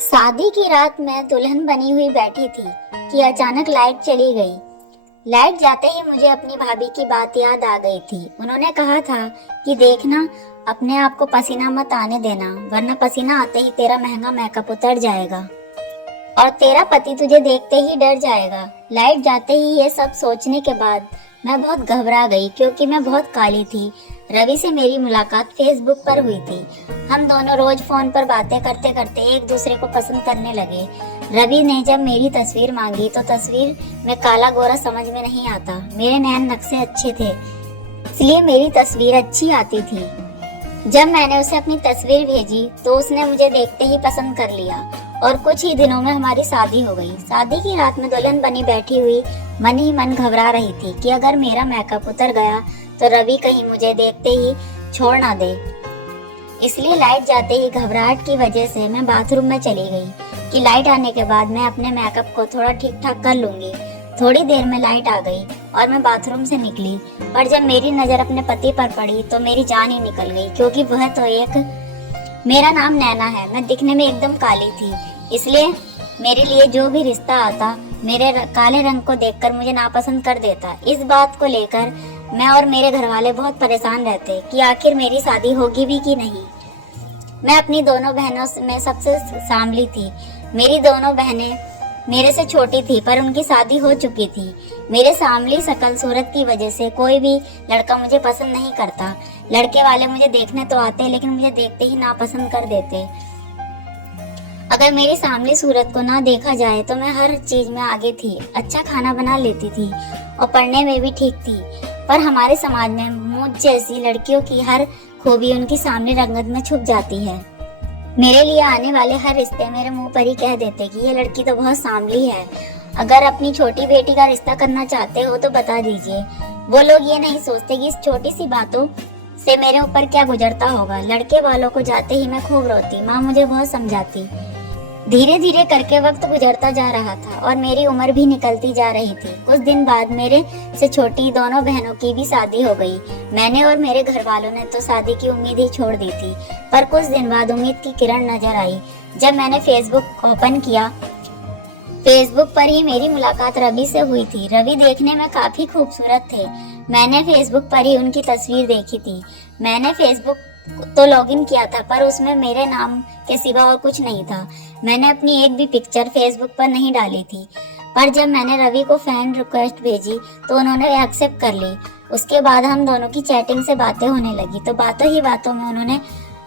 शादी की रात मैं दुल्हन बनी हुई बैठी थी कि अचानक लाइट चली गई। लाइट जाते ही मुझे अपनी भाभी की बात याद आ गई थी। उन्होंने कहा था कि देखना, अपने आप को पसीना मत आने देना, वरना पसीना आते ही तेरा महंगा मेकअप उतर जाएगा और तेरा पति तुझे देखते ही डर जाएगा। लाइट जाते ही ये सब सोचने के बाद मैं बहुत घबरा गई, क्योंकि मैं बहुत काली थी। रवि से मेरी मुलाकात फेसबुक पर हुई थी। हम दोनों रोज फोन पर बातें करते करते एक दूसरे को पसंद करने लगे। रवि ने जब मेरी तस्वीर मांगी तो तस्वीर में काला गोरा समझ में नहीं आता। मेरे नैन नक्शे अच्छे थे, इसलिए मेरी तस्वीर अच्छी आती थी। जब मैंने उसे अपनी तस्वीर भेजी तो उसने मुझे देखते ही पसंद कर लिया और कुछ ही दिनों में हमारी शादी हो गई। शादी की रात में दुल्हन बनी बैठी हुई मन ही मन घबरा रही थी कि अगर मेरा मेकअप उतर गया तो रवि कहीं मुझे देखते ही छोड़ ना दे। इसलिए लाइट जाते ही घबराहट की वजह से मैं बाथरूम में चली गई कि लाइट आने के बाद मैं अपने मेकअप को थोड़ा ठीक ठाक कर लूंगी। थोड़ी देर में लाइट आ गई और मैं बाथरूम से निकली, पर जब मेरी नजर अपने पति पर पड़ी तो मेरी जान ही निकल गई, क्योंकि वह तो मेरा नाम नैना है। मैं दिखने में एकदम काली थी, इसलिए मेरे लिए जो भी रिश्ता आता मेरे काले रंग को देखकर मुझे नापसंद कर देता। इस बात को लेकर मैं और मेरे घर वाले बहुत परेशान रहते कि आखिर मेरी शादी होगी भी कि नहीं। मैं अपनी दोनों बहनों में सबसे सांवली थी। मेरी दोनों बहनें मेरे से छोटी थी, पर उनकी शादी हो चुकी थी। मेरे सांवली शकल सूरत की वजह से कोई भी लड़का मुझे पसंद नहीं करता। लड़के वाले मुझे देखने तो आते, लेकिन मुझे देखते ही नापसंद कर देते। अगर मेरी सांवली सूरत को ना देखा जाए तो मैं हर चीज में आगे थी। अच्छा खाना बना लेती थी और पढ़ने में भी ठीक थी, पर हमारे समाज में मुझ जैसी लड़कियों की हर खूबी उनकी सामने रंगत में छुप जाती है। मेरे लिए आने वाले हर रिश्ते मेरे मुंह पर ही कह देते कि ये लड़की तो बहुत सांवली है। अगर अपनी छोटी बेटी का रिश्ता करना चाहते हो तो बता दीजिए। वो लोग ये नहीं सोचते कि इस छोटी सी बातों से मेरे ऊपर क्या गुजरता होगा। लड़के वालों को जाते ही मैं खूब रोती, माँ मुझे बहुत समझाती। धीरे धीरे करके वक्त गुजरता जा रहा था और मेरी उम्र भी निकलती जा रही थी। कुछ दिन बाद मेरे से छोटी दोनों बहनों की भी शादी हो गई। मैंने और मेरे घर वालों ने तो शादी की उम्मीद ही छोड़ दी थी, पर कुछ दिन बाद उम्मीद की किरण नजर आई। जब मैंने फेसबुक ओपन किया, फेसबुक पर ही मेरी मुलाकात रवि से हुई थी। रवि देखने में काफी खूबसूरत थे। मैंने फेसबुक पर ही उनकी तस्वीर देखी थी। मैंने फेसबुक तो लॉगिन किया था, पर उसमें मेरे नाम के सिवा और कुछ नहीं था। मैंने अपनी एक भी पिक्चर फेसबुक पर नहीं डाली थी, पर जब मैंने रवि को फ्रेंड रिक्वेस्ट भेजी तो उन्होंने एक्सेप्ट कर ली। उसके बाद हम दोनों की चैटिंग से बातें होने लगी, तो बातों ही बातों में उन्होंने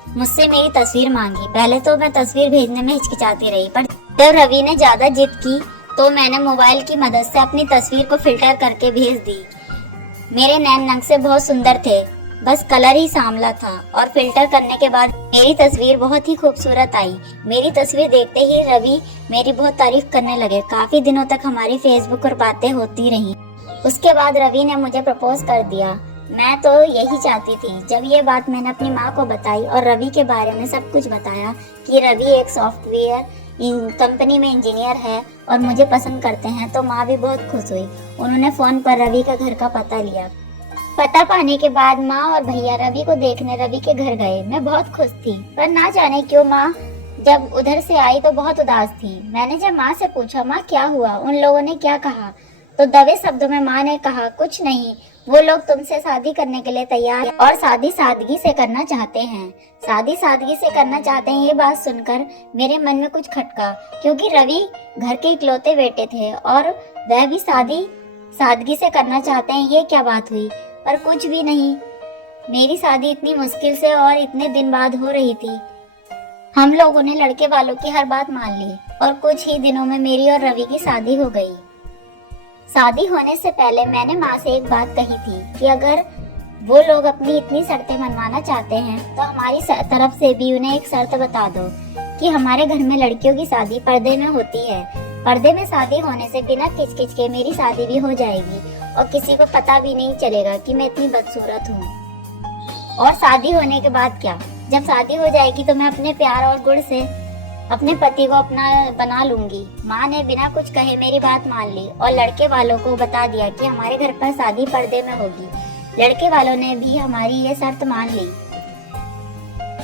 मुझसे मेरी तस्वीर मांगी। पहले तो मैं तस्वीर भेजने में हिचकिचाती रही, पर जब रवि ने ज्यादा जिद की तो मैंने मोबाइल की मदद से अपनी तस्वीर को फिल्टर करके भेज दी। मेरे नैन नक्शे बहुत सुंदर थे, बस कलर ही सांवला था, और फिल्टर करने के बाद मेरी तस्वीर बहुत ही खूबसूरत आई। मेरी तस्वीर देखते ही रवि मेरी बहुत तारीफ करने लगे। काफी दिनों तक हमारी फेसबुक पर बातें होती रहीं। उसके बाद रवि ने मुझे प्रपोज कर दिया। मैं तो यही चाहती थी। जब ये बात मैंने अपनी माँ को बताई और रवि के बारे में सब कुछ बताया कि रवि एक सॉफ्टवेयर कंपनी में इंजीनियर है और मुझे पसंद करते हैं, तो माँ भी बहुत खुश हुई। उन्होंने फोन पर रवि का घर का पता लिया। पता पाने के बाद माँ और भैया रवि को देखने रवि के घर गए। मैं बहुत खुश थी, पर ना जाने क्यों माँ जब उधर से आई तो बहुत उदास थी। मैंने जब माँ से पूछा, माँ क्या हुआ, उन लोगों ने क्या कहा, तो दबे शब्दों में माँ ने कहा, कुछ नहीं, वो लोग तुमसे शादी करने के लिए तैयार हैं और शादी सादगी से करना चाहते हैं। शादी सादगी से करना चाहते हैं, ये बात सुनकर मेरे मन में कुछ खटका, क्योंकि रवि घर के इकलौते बेटे थे और वह भी शादी सादगी से करना चाहते हैं। ये क्या बात हुई? पर कुछ भी नहीं। मेरी शादी इतनी मुश्किल से और इतने दिन बाद हो रही थी। हम लोगों ने लड़के वालों की हर बात मान ली और कुछ ही दिनों में मेरी और रवि की शादी हो गई। शादी होने से पहले मैंने माँ से एक बात कही थी कि अगर वो लोग अपनी इतनी शर्तें मनवाना चाहते हैं तो हमारी तरफ से भी उन्हें एक शर्त बता दो कि हमारे घर में लड़कियों की शादी पर्दे में होती है। पर्दे में शादी होने से बिना किचकिच के मेरी शादी भी हो जाएगी और किसी को पता भी नहीं चलेगा कि मैं इतनी बदसूरत हूँ। और शादी होने के बाद क्या, जब शादी हो जाएगी तो मैं अपने प्यार और गुण से अपने पति को अपना बना लूंगी। माँ ने बिना कुछ कहे मेरी बात मान ली और लड़के वालों को बता दिया कि हमारे घर पर शादी पर्दे में होगी। लड़के वालों ने भी हमारी ये शर्त मान ली।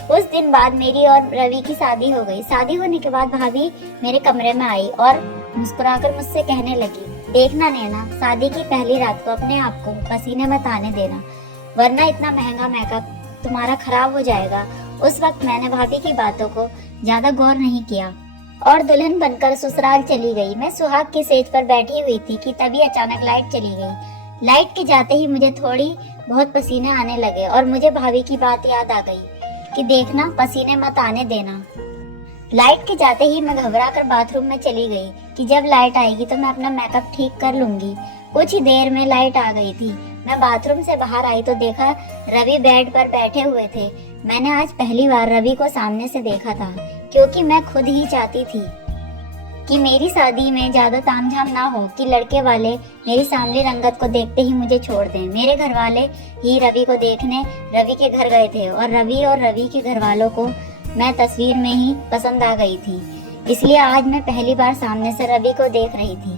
उस दिन बाद मेरी और रवि की शादी हो गई। शादी होने के बाद भाभी मेरे कमरे में आई और मुस्कुराकर मुझसे कहने लगी, देखना नैना, शादी की पहली रात को अपने आप को पसीने मत आने देना, वरना इतना महंगा मेकअप तुम्हारा खराब हो जाएगा। उस वक्त मैंने भाभी की बातों को ज्यादा गौर नहीं किया और दुल्हन बनकर ससुराल चली गई। मैं सुहाग की सेज पर बैठी हुई थी कि तभी अचानक लाइट चली गई। लाइट के जाते ही मुझे थोड़ी बहुत पसीने आने लगे और मुझे भाभी की बात याद आ गई कि देखना, पसीने मत आने देना। लाइट के जाते ही मैं घबरा कर बाथरूम में चली गई कि जब लाइट आएगी तो मैं अपना मेकअप ठीक कर लूंगी। कुछ ही देर में लाइट आ गई थी। मैं बाथरूम से बाहर आई तो देखा रवि बेड पर बैठे हुए थे। मैंने आज पहली बार रवि को सामने से देखा था, क्योंकि मैं खुद ही चाहती थी कि मेरी शादी में ज्यादा तामझाम ना हो कि लड़के वाले मेरी सांवली रंगत को देखते ही मुझे छोड़ दें। मेरे घर वाले ही रवि को देखने रवि के घर गए थे और रवि के घर वालों को मैं तस्वीर में ही पसंद आ गई थी। इसलिए आज मैं पहली बार सामने से रवि को देख रही थी।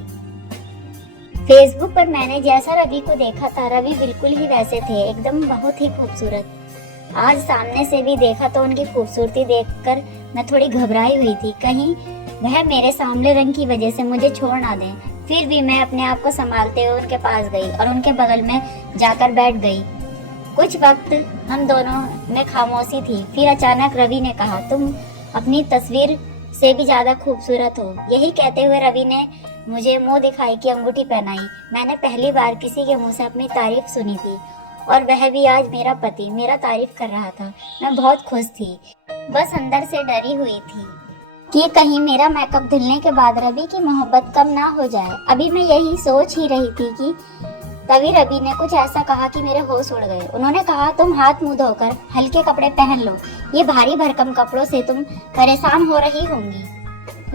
फेसबुक पर मैंने जैसा रवि को देखा था, रवि बिल्कुल ही वैसे थे, एकदम बहुत ही खूबसूरत। आज सामने से भी देखा तो उनकी खूबसूरती देखकर मैं थोड़ी घबराई हुई थी, कहीं वह मेरे सांवले रंग की वजह से मुझे छोड़ ना दें। फिर भी मैं अपने आप को संभालते हुए उनके पास गई और उनके बगल में जाकर बैठ गई। कुछ वक्त हम दोनों में खामोशी थी। फिर अचानक रवि ने कहा, तुम अपनी तस्वीर से भी ज्यादा खूबसूरत हो। यही कहते हुए रवि ने मुझे मुंह दिखाई की अंगूठी पहनाई। मैंने पहली बार किसी के मुंह से अपनी तारीफ सुनी थी और वह भी आज मेरा पति मेरा तारीफ कर रहा था। मैं बहुत खुश थी, बस अंदर से डरी हुई थी कि कहीं मेरा मेकअप धुलने के बाद रवि की मोहब्बत कम ना हो जाए। अभी मैं यही सोच ही रही थी कि तभी रवि ने कुछ ऐसा कहा कि मेरे होश उड़ गए। उन्होंने कहा, तुम हाथ मुंह धोकर हल्के कपड़े पहन लो, ये भारी भरकम कपड़ों से तुम परेशान हो रही होंगी।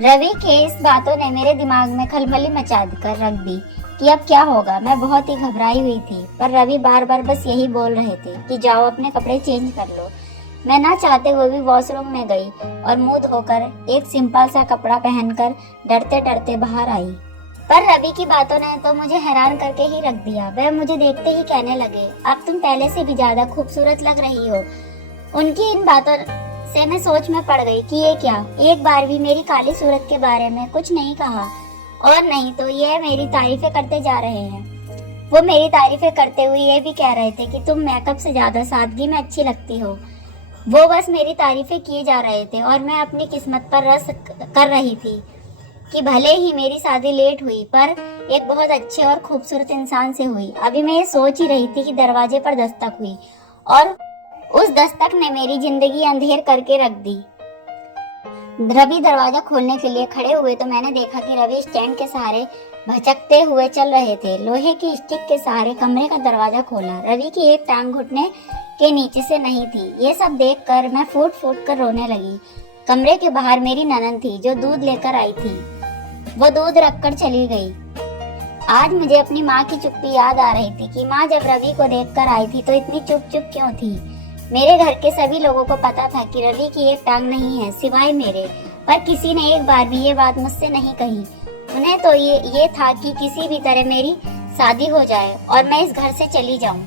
रवि के इस बातों ने मेरे दिमाग में खलबली मचा कर रख दी कि अब क्या होगा। मैं बहुत ही घबराई हुई थी, पर रवि बार बार बस यही बोल रहे थे कि जाओ अपने कपड़े चेंज कर लो। मैं ना चाहते हुए भी वॉशरूम में गई और मुंह धोकर एक सिंपल सा कपड़ा पहनकर डरते डरते बाहर आई। पर रवि की बातों ने तो मुझे हैरान करके ही रख दिया। वह मुझे देखते ही कहने लगे, अब तुम पहले से भी ज्यादा खूबसूरत लग रही हो। उनकी इन बातों से मैं सोच में पड़ गई कि ये क्या, एक बार भी मेरी काली सूरत के बारे में कुछ नहीं कहा और नहीं तो ये मेरी तारीफें करते जा रहे हैं। वो मेरी तारीफें करते हुए ये भी कह रहे थे कि तुम मेकअप से ज्यादा सादगी में अच्छी लगती हो। वो बस मेरी तारीफें किए जा रहे थे और मैं अपनी किस्मत पर रस कर रही थी कि भले ही मेरी शादी लेट हुई पर एक बहुत अच्छे और खूबसूरत इंसान से हुई। अभी मैं ये सोच ही रही थी कि दरवाजे पर दस्तक हुई और उस दस्तक ने मेरी जिंदगी अंधेर करके रख दी। रवि दरवाजा खोलने के लिए खड़े हुए तो मैंने देखा कि रवि स्टैंड के सहारे भचकते हुए चल रहे थे। लोहे की स्टिक के सहारे कमरे का दरवाजा खोला। रवि की एक टांग घुटने के नीचे से नहीं थी। ये सब देखकर मैं फूट फूट कर रोने लगी। कमरे के बाहर मेरी ननद थी जो दूध लेकर आई थी। वो दूध रखकर चली गई। आज मुझे अपनी माँ की चुप्पी याद आ रही थी कि माँ जब रवि को देखकर आई थी तो इतनी चुप चुप क्यों थी। मेरे घर के सभी लोगों को पता था कि रवि की एक टांग नहीं है सिवाय मेरे, पर किसी ने एक बार भी ये बात मुझसे नहीं कही। उन्हें तो ये था कि किसी भी तरह मेरी शादी हो जाए और मैं इस घर से चली जाऊं।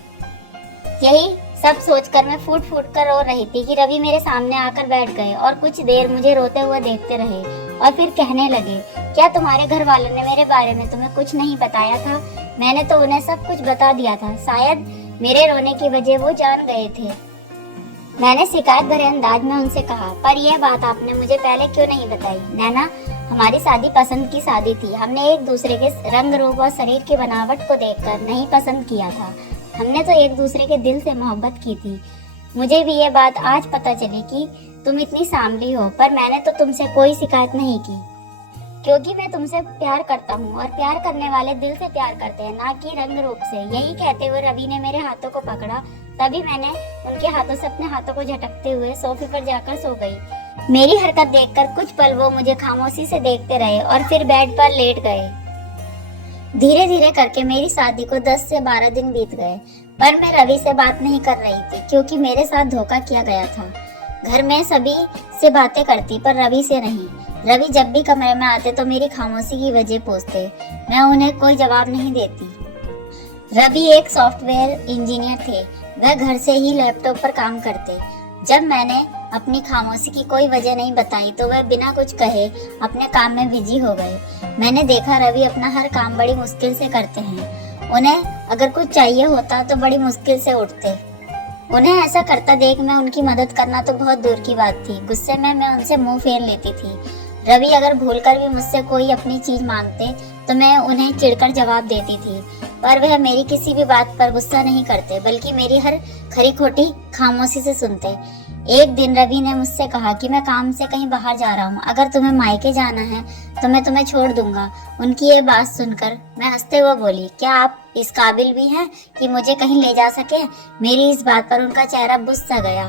यही सब सोचकर मैं फूट फूट कर रो रही थी कि रवि मेरे सामने आकर बैठ गए और कुछ देर मुझे रोते हुए देखते रहे और फिर कहने लगे, क्या तुम्हारे घर वालों ने मेरे बारे में तुम्हें कुछ नहीं बताया था? मैंने तो उन्हें सब कुछ बता दिया था। शायद मेरे रोने की वजह वो जान गए थे। मैंने शिकायत भरे अंदाज में उनसे कहा, पर यह बात आपने मुझे पहले क्यों नहीं बताई? नैना, हमारी शादी पसंद की शादी थी। हमने एक दूसरे के रंग रूप और शरीर की बनावट को देखकर नहीं पसंद किया था। हमने तो एक दूसरे के दिल से मोहब्बत की थी। मुझे भी ये बात आज पता चली कि तुम इतनी सांवली हो, पर मैंने तो तुमसे कोई शिकायत नहीं की, क्योंकि मैं तुमसे प्यार करता हूँ और प्यार करने वाले दिल से प्यार करते हैं, ना कि रंग रूप से। यही कहते हुए रवि ने मेरे हाथों को पकड़ा। तभी मैंने उनके हाथों से अपने हाथों को झटकते हुए सोफे पर जाकर सो गई। मेरी हरकत देखकर कुछ पल वो मुझे खामोशी से देखते रहे और फिर बेड पर लेट गए। धीरे धीरे करके मेरी शादी को 10 से 12 दिन बीत गए, पर मैं रवि से बात नहीं कर रही थी क्योंकि मेरे साथ धोखा किया गया था। घर में सभी से बातें करती पर रवि से नहीं। रवि जब भी कमरे में आते तो मेरी खामोशी की वजह पूछते। मैं उन्हें कोई जवाब नहीं देती। रवि एक सॉफ्टवेयर इंजीनियर थे। वह घर से ही लैपटॉप पर काम करते। जब मैंने अपनी खामोशी की कोई वजह नहीं बताई तो वह बिना कुछ कहे अपने काम में बिजी हो गए। मैंने देखा रवि अपना हर काम बड़ी मुश्किल से करते हैं। उन्हें अगर कुछ चाहिए होता तो बड़ी मुश्किल से उठते। उन्हें ऐसा करता देख मैं उनकी मदद करना तो बहुत दूर की बात थी। गुस्से में मैं उनसे मुंह फेर लेती थी। रवि अगर भूलकर भी मुझसे कोई अपनी चीज मांगते तो मैं उन्हें चिढ़कर जवाब देती थी, पर वह मेरी किसी भी बात पर गुस्सा नहीं करते बल्कि मेरी हर खरी खोटी खामोशी से सुनते। एक दिन रवि ने मुझसे कहा कि मैं काम से कहीं बाहर जा रहा हूँ, अगर तुम्हें मायके जाना है तो मैं तुम्हें छोड़ दूंगा। उनकी ये बात सुनकर मैं हंसते हुए बोली, क्या आप इस काबिल भी हैं कि मुझे कहीं ले जा सके? मेरी इस बात पर उनका चेहरा बुझ सा गया।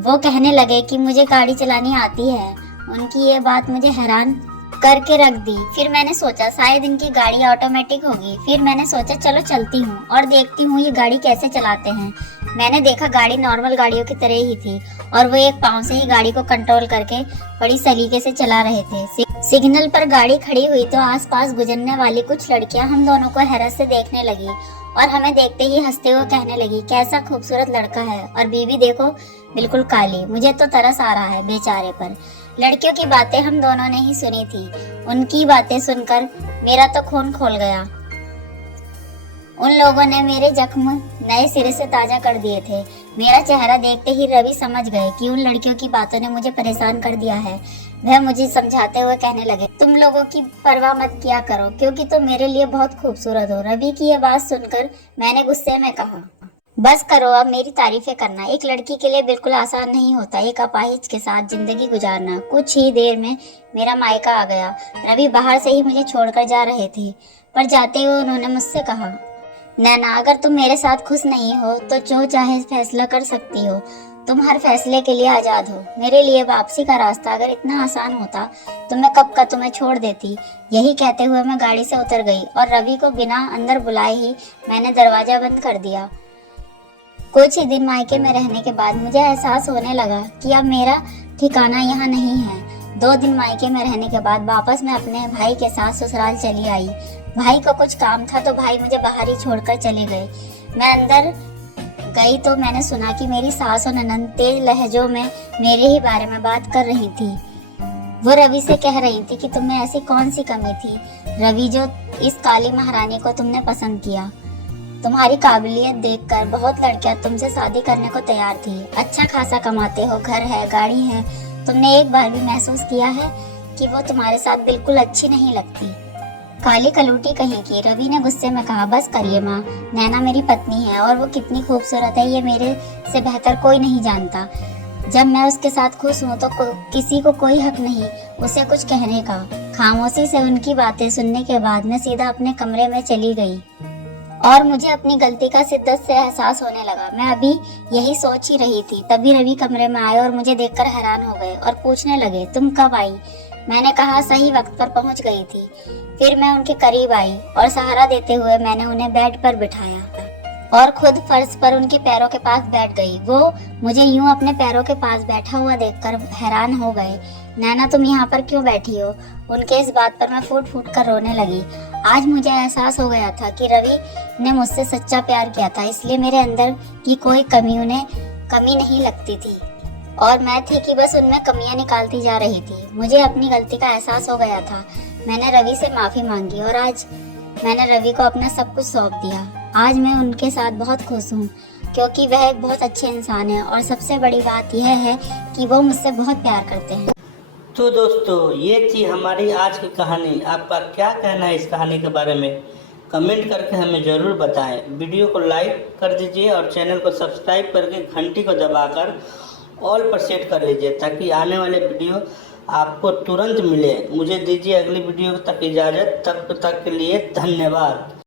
वो कहने लगे कि मुझे गाड़ी चलानी आती है। उनकी ये बात मुझे हैरान करके रख दी। फिर मैंने सोचा शायद इनकी गाड़ी ऑटोमेटिक होगी। फिर मैंने सोचा चलो चलती हूँ और देखती हूँ ये गाड़ी कैसे चलाते हैं। मैंने देखा गाड़ी नॉर्मल गाड़ियों की तरह ही थी और वो एक पाँव से ही गाड़ी को कंट्रोल करके बड़ी सलीके से चला रहे थे। सिग्नल पर गाड़ी खड़ी हुई तो आसपास गुजरने वाली कुछ लड़कियां हम दोनों को हैरत से देखने लगी और हमें देखते ही हंसते हुए कहने लगी, कैसा खूबसूरत लड़का है, और बीवी देखो बिल्कुल काली। मुझे तो तरस आ रहा है बेचारे पर। लड़कियों की बातें हम दोनों ने ही सुनी थी। उनकी बातें सुनकर मेरा तो खून खोल गया। उन लोगों ने मेरे जख्म नए सिरे से ताजा कर दिए थे। मेरा चेहरा देखते ही रवि समझ गए कि उन लड़कियों की बातों ने मुझे परेशान कर दिया है। वह मुझे समझाते हुए कहने लगे, तुम लोगों की परवाह मत किया करो क्योंकि तुम मेरे लिए बहुत खूबसूरत हो। रवि की यह बात सुनकर मैंने गुस्से में कहा, बस करो अब मेरी तारीफें करना। एक लड़की के लिए बिल्कुल आसान नहीं होता एक अपाहिज के साथ जिंदगी गुजारना। कुछ ही देर में मेरा मायका आ गया। रवि बाहर से ही मुझे छोड़कर जा रहे थे, पर जाते हुए उन्होंने मुझसे कहा, नैना अगर तुम मेरे साथ खुश नहीं हो तो जो चाहे फैसला कर सकती हो। तुम हर फैसले के लिए आजाद हो। मेरे लिए वापसी का रास्ता अगर इतना आसान होता तो मैं कब का तुम्हें छोड़ देती। यही कहते हुए मैं गाड़ी से उतर गई और रवि को बिना अंदर बुलाए ही मैंने दरवाजा बंद कर दिया। कुछ ही दिन मायके में रहने के बाद मुझे एहसास होने लगा कि अब मेरा ठिकाना यहाँ नहीं है। 2 दिन मायके में रहने के बाद वापस मैं अपने भाई के साथ ससुराल चली आई। भाई को कुछ काम था तो भाई मुझे बाहर ही छोड़कर चले गए। मैं अंदर गई तो मैंने सुना कि मेरी सास और ननंद तेज लहजों में मेरे ही बारे में बात कर रही थी। वो रवि से कह रही थी कि तुम्हें ऐसी कौन सी कमी थी रवि जो इस काली महारानी को तुमने पसंद किया। तुम्हारी काबिलियत देखकर बहुत लड़कियां तुमसे शादी करने को तैयार थी। अच्छा खासा कमाते हो, घर है, गाड़ी है। तुमने एक बार भी महसूस किया है कि वो तुम्हारे साथ बिल्कुल अच्छी नहीं लगती? काली कलूटी कहीं की। रवि ने गुस्से में कहा, बस करिए माँ, नैना मेरी पत्नी है और वो कितनी खूबसूरत है ये मेरे से बेहतर कोई नहीं जानता। जब मैं उसके साथ खुश हूँ तो किसी को कोई हक नहीं उसे कुछ कहने का। खामोशी से उनकी बातें सुनने के बाद मैं सीधा अपने कमरे में चली गई और मुझे अपनी गलती का शिद्दत से एहसास होने लगा। मैं अभी यही सोच ही रही थी, तभी रवि कमरे में आए और मुझे देखकर हैरान हो गए और पूछने लगे, तुम कब आई? मैंने कहा सही वक्त पर पहुंच गई थी। फिर मैं उनके करीब आई और सहारा देते हुए मैंने उन्हें बेड पर बिठाया और खुद फर्श पर उनके पैरों के पास बैठ गई। वो मुझे यूं अपने पैरों के पास बैठा हुआ देखकर हैरान हो गए। नैना तुम यहाँ पर क्यों बैठी हो? उनके इस बात पर मैं फूट फूट कर रोने लगी। आज मुझे एहसास हो गया था कि रवि ने मुझसे सच्चा प्यार किया था, इसलिए मेरे अंदर की कोई कमी उन्हें कमी नहीं लगती थी और मैं थी कि बस उनमें कमियां निकालती जा रही थी। मुझे अपनी गलती का एहसास हो गया था। मैंने रवि से माफी मांगी और आज मैंने रवि को अपना सब कुछ सौंप दिया। आज मैं उनके साथ बहुत खुश हूँ क्योंकि वह एक बहुत अच्छे इंसान है और सबसे बड़ी बात यह है कि वो मुझसे बहुत प्यार करते हैं। तो दोस्तों ये थी हमारी आज की कहानी। आपका क्या कहना है इस कहानी के बारे में? कमेंट करके हमें ज़रूर बताएं। वीडियो को लाइक कर दीजिए और चैनल को सब्सक्राइब करके घंटी को दबाकर ऑल पर सेट कर लीजिए ताकि आने वाले वीडियो आपको तुरंत मिले। मुझे दीजिए अगली वीडियो तक इजाज़त। तब तक के लिए धन्यवाद।